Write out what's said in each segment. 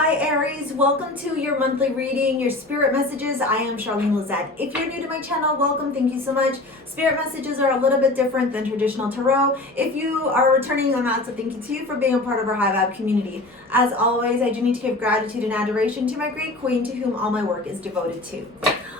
Hi Aries, welcome to your monthly reading, your spirit messages. I am Charlene Lizette. If you're new to my channel, welcome, thank you so much. Spirit messages are a little bit different than traditional tarot. If you are returning, a massive thank you to you for being a part of our high vibe community. As always, I do need to give gratitude and adoration to my great queen to whom all my work is devoted to.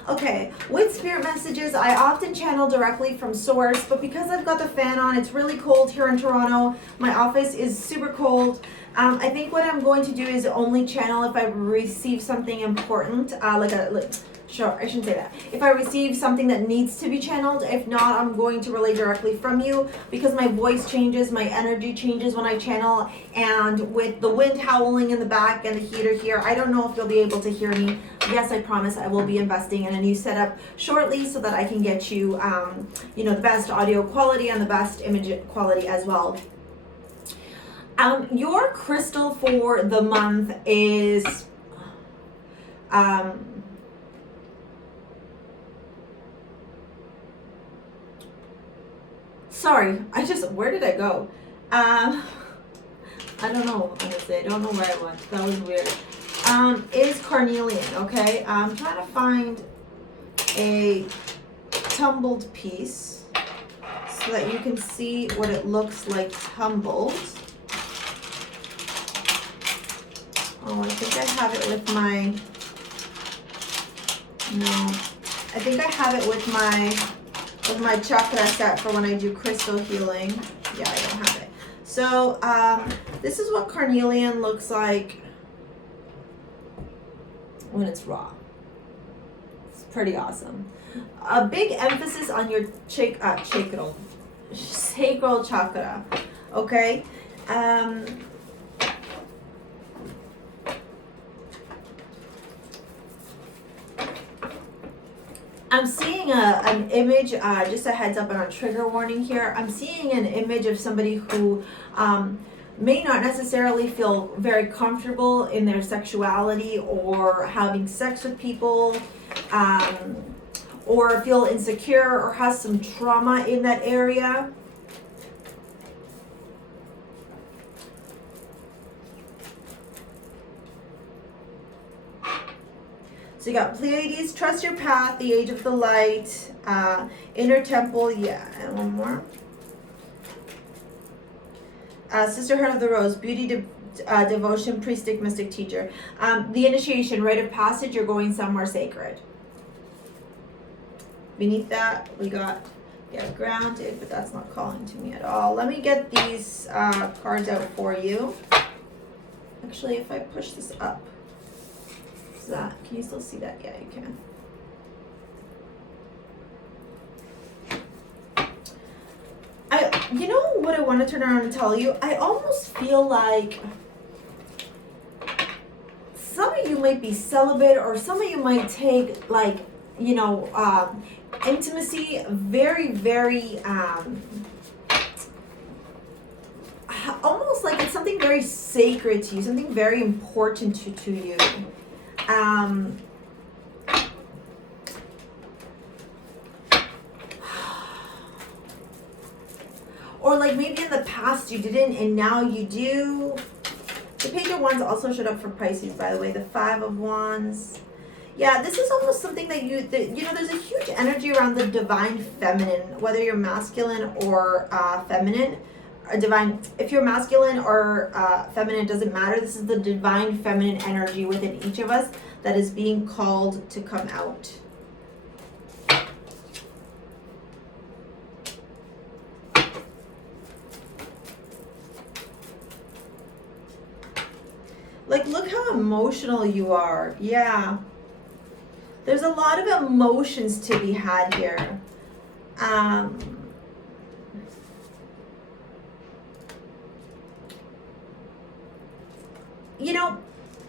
Okay, with spirit messages, I often channel directly from source, but because I've got the fan on, it's really cold here in Toronto. My office is super cold. I think what I'm going to do is only channel if I receive something important, sure, I shouldn't say that. If I receive something that needs to be channeled, if not, I'm going to relay directly from you because my voice changes, my energy changes when I channel, and with the wind howling in the back and the heater here, I don't know if you'll be able to hear me. Yes, I promise I will be investing in a new setup shortly so that I can get you, the best audio quality and the best image quality as well. Your crystal for the month is sorry, where did I go? I don't know, honestly, I don't know where I went. That was weird. Is carnelian, okay? I'm trying to find a tumbled piece so that you can see what it looks like tumbled. Oh, I think I have it with my, I think I have it with my chakra set for when I do crystal healing. Yeah, I don't have it. So, this is what carnelian looks like when it's raw. It's pretty awesome. A big emphasis on your sacral chakra, okay? I'm seeing an image, just a heads up and a trigger warning here. I'm seeing an image of somebody who may not necessarily feel very comfortable in their sexuality or having sex with people, or feel insecure or has some trauma in that area. So you got Pleiades, trust your path, the age of the light, inner temple, yeah, and one more. Sisterhood of the Rose, beauty, devotion, priestess, mystic, teacher. The initiation, rite of passage, you're going somewhere sacred. Beneath that, we got grounded, but that's not calling to me at all. Let me get these cards out for you. Actually, if I push this up, that, can you still see that? Yeah, you can. You know what I want to turn around and tell you? I almost feel like some of you might be celibate, or some of you might take intimacy very, very, almost like it's something very sacred to you, something very important to you. Or like maybe in the past you didn't and now you do. The Page of Wands also showed up for Pisces, by the way. The Five of Wands. Yeah, this is almost something that there's a huge energy around the divine feminine, whether you're masculine or feminine. Divine, if you're masculine or feminine, it doesn't matter. This is the divine feminine energy within each of us that is being called to come out. Like, look how emotional you are. Yeah. There's a lot of emotions to be had here.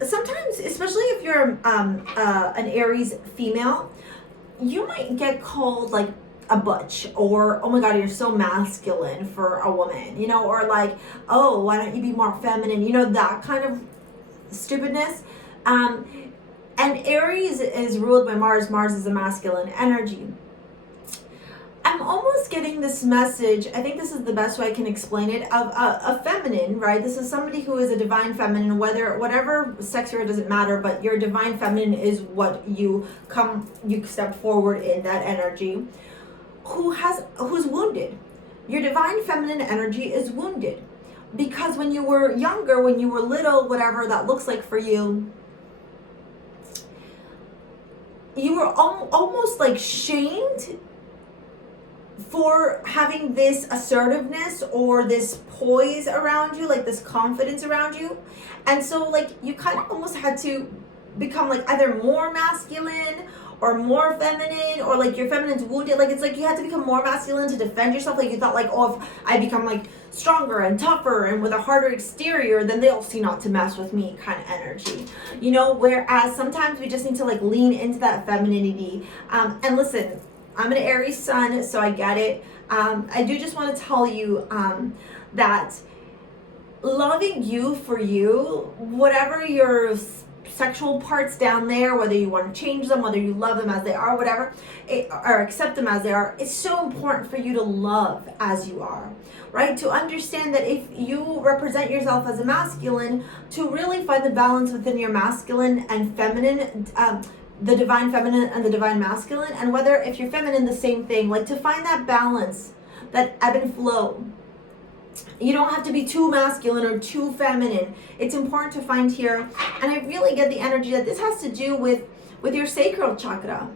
Sometimes, especially if you're an Aries female, you might get called like a butch, or oh my god, you're so masculine for a woman, or like, oh, why don't you be more feminine, that kind of stupidness. And Aries is ruled by Mars. Mars is a masculine energy. I'm almost getting this message, I think this is the best way I can explain it, of a feminine, right? This is somebody who is a divine feminine, whatever sex you're, it doesn't matter, but your divine feminine is what you step forward in that energy, who's wounded. Your divine feminine energy is wounded. Because when you were younger, when you were little, whatever that looks like for you, you were almost like shamed for having this assertiveness or this poise around you, like this confidence around you. And so like you kind of almost had to become like either more masculine or more feminine, or like your feminine's wounded. Like it's like you had to become more masculine to defend yourself. Like you thought like, oh, if I become like stronger and tougher and with a harder exterior, then they'll see not to mess with me kind of energy. You know, whereas sometimes we just need to like lean into that femininity. And listen, I'm an Aries Sun, so I get it. I do just want to tell you that loving you for you, whatever your sexual parts down there, whether you want to change them, whether you love them as they are, whatever, or accept them as they are, it's so important for you to love as you are, right? To understand that if you represent yourself as a masculine, to really find the balance within your masculine and feminine, the divine feminine and the divine masculine, and whether if you're feminine, the same thing, like to find that balance, that ebb and flow. You don't have to be too masculine or too feminine. It's important to find here, and I really get the energy that this has to do with your sacral chakra.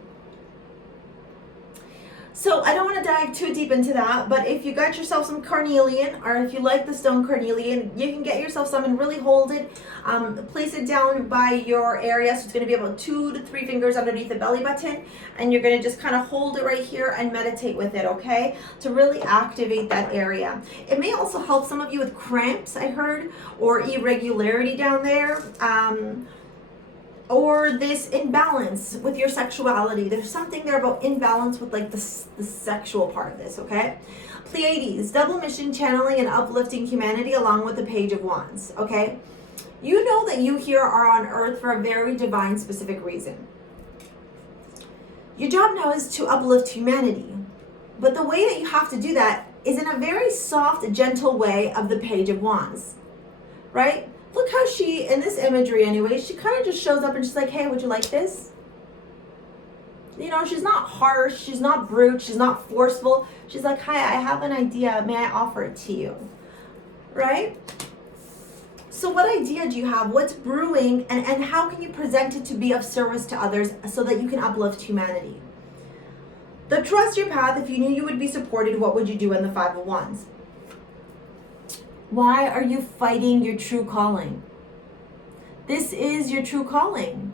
So I don't want to dive too deep into that, but if you got yourself some carnelian, or if you like the stone carnelian, you can get yourself some and really hold it. Place it down by your area, so it's going to be about 2 to 3 fingers underneath the belly button, and you're going to just kind of hold it right here and meditate with it, okay? To really activate that area. It may also help some of you with cramps, I heard, or irregularity down there. Or this imbalance with your sexuality. There's something there about imbalance with like the sexual part of this, okay? Pleiades, double mission, channeling and uplifting humanity along with the Page of Wands, okay? You know that you here are on earth for a very divine specific reason. Your job now is to uplift humanity. But the way that you have to do that is in a very soft, gentle way of the Page of Wands, right? Look how she, in this imagery anyway, she kind of just shows up and she's like, hey, would you like this? You know, she's not harsh, she's not brute, she's not forceful. She's like, hi, I have an idea. May I offer it to you? Right? So what idea do you have? What's brewing? And how can you present it to be of service to others so that you can uplift humanity? The trust your path. If you knew you would be supported, what would you do in the Five of Wands? Why are you fighting your true calling? This is your true calling.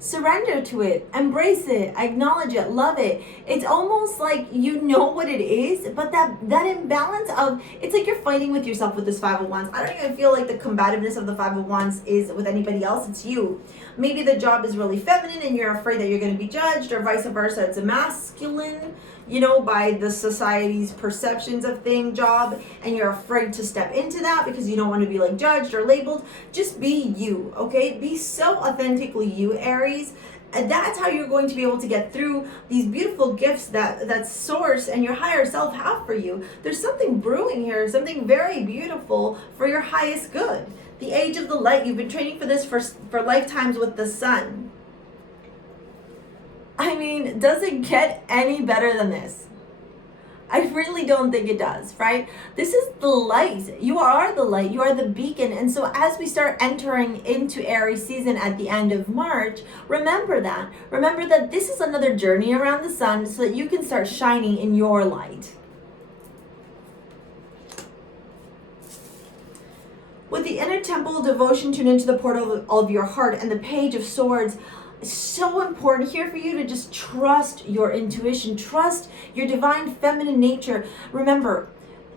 Surrender to it, embrace it, acknowledge it, love it. It's almost like you know what it is, but that imbalance of, it's like you're fighting with yourself with this Five of Wands. I don't even feel like the combativeness of the Five of Wands is with anybody else, it's you. Maybe the job is really feminine and you're afraid that you're going to be judged, or vice versa, it's a masculine, you know, by the society's perceptions of job, and you're afraid to step into that because you don't want to be like judged or labeled. Just be you, okay? Be so authentically you, Aries. And that's how you're going to be able to get through these beautiful gifts that Source and your higher self have for you. There's something brewing here, something very beautiful for your highest good. The age of the light, you've been training for this for lifetimes with the sun. I mean, does it get any better than this? I really don't think it does, right? This is the light. You are the light. You are the beacon. And so as we start entering into Aries season at the end of March, remember that. Remember that this is another journey around the sun so that you can start shining in your light. With the inner temple devotion, tune into the portal of your heart, and the Page of Swords, so important here for you to just trust your intuition, trust your divine feminine nature. Remember,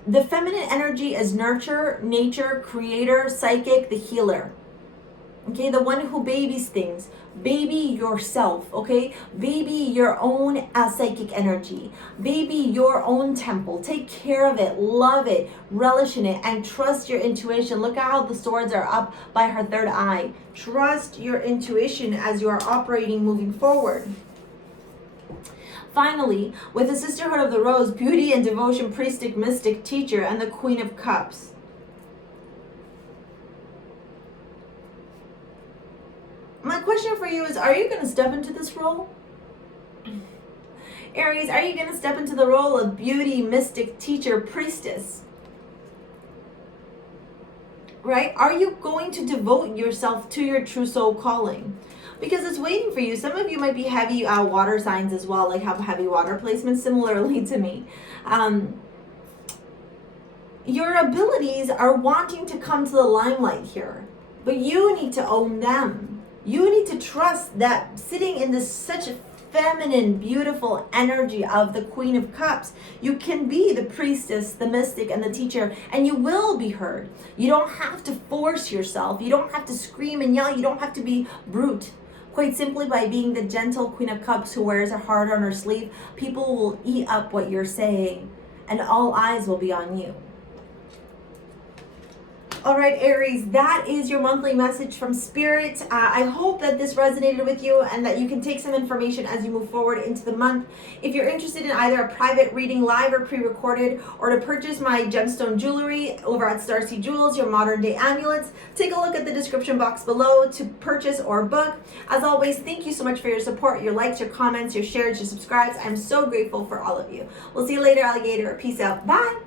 the feminine energy is nurture, nature, creator, psychic, the healer. Okay, the one who babies things. Baby yourself, okay? Baby your own psychic energy. Baby your own temple. Take care of it, love it, relish in it, and trust your intuition. Look at how the swords are up by her third eye. Trust your intuition as you are operating moving forward. Finally, with the Sisterhood of the Rose, beauty and devotion, priestess, mystic, teacher, and the Queen of Cups. My question for you is, are you going to step into this role? Aries, are you going to step into the role of beauty, mystic, teacher, priestess? Right? Are you going to devote yourself to your true soul calling? Because it's waiting for you. Some of you might be heavy water signs as well, like have heavy water placements, similarly to me. Your abilities are wanting to come to the limelight here, but you need to own them. You need to trust that sitting in this such a feminine, beautiful energy of the Queen of Cups, you can be the priestess, the mystic, and the teacher, and you will be heard. You don't have to force yourself. You don't have to scream and yell. You don't have to be brute. Quite simply, by being the gentle Queen of Cups who wears her heart on her sleeve, people will eat up what you're saying, and all eyes will be on you. All right, Aries, that is your monthly message from Spirit. I hope that this resonated with you and that you can take some information as you move forward into the month. If you're interested in either a private reading, live or pre-recorded, or to purchase my gemstone jewelry over at STARSEA Jewels, your modern day amulets, take a look at the description box below to purchase or book. As always, thank you so much for your support, your likes, your comments, your shares, your subscribes. I'm so grateful for all of you. We'll see you later, alligator. Peace out. Bye.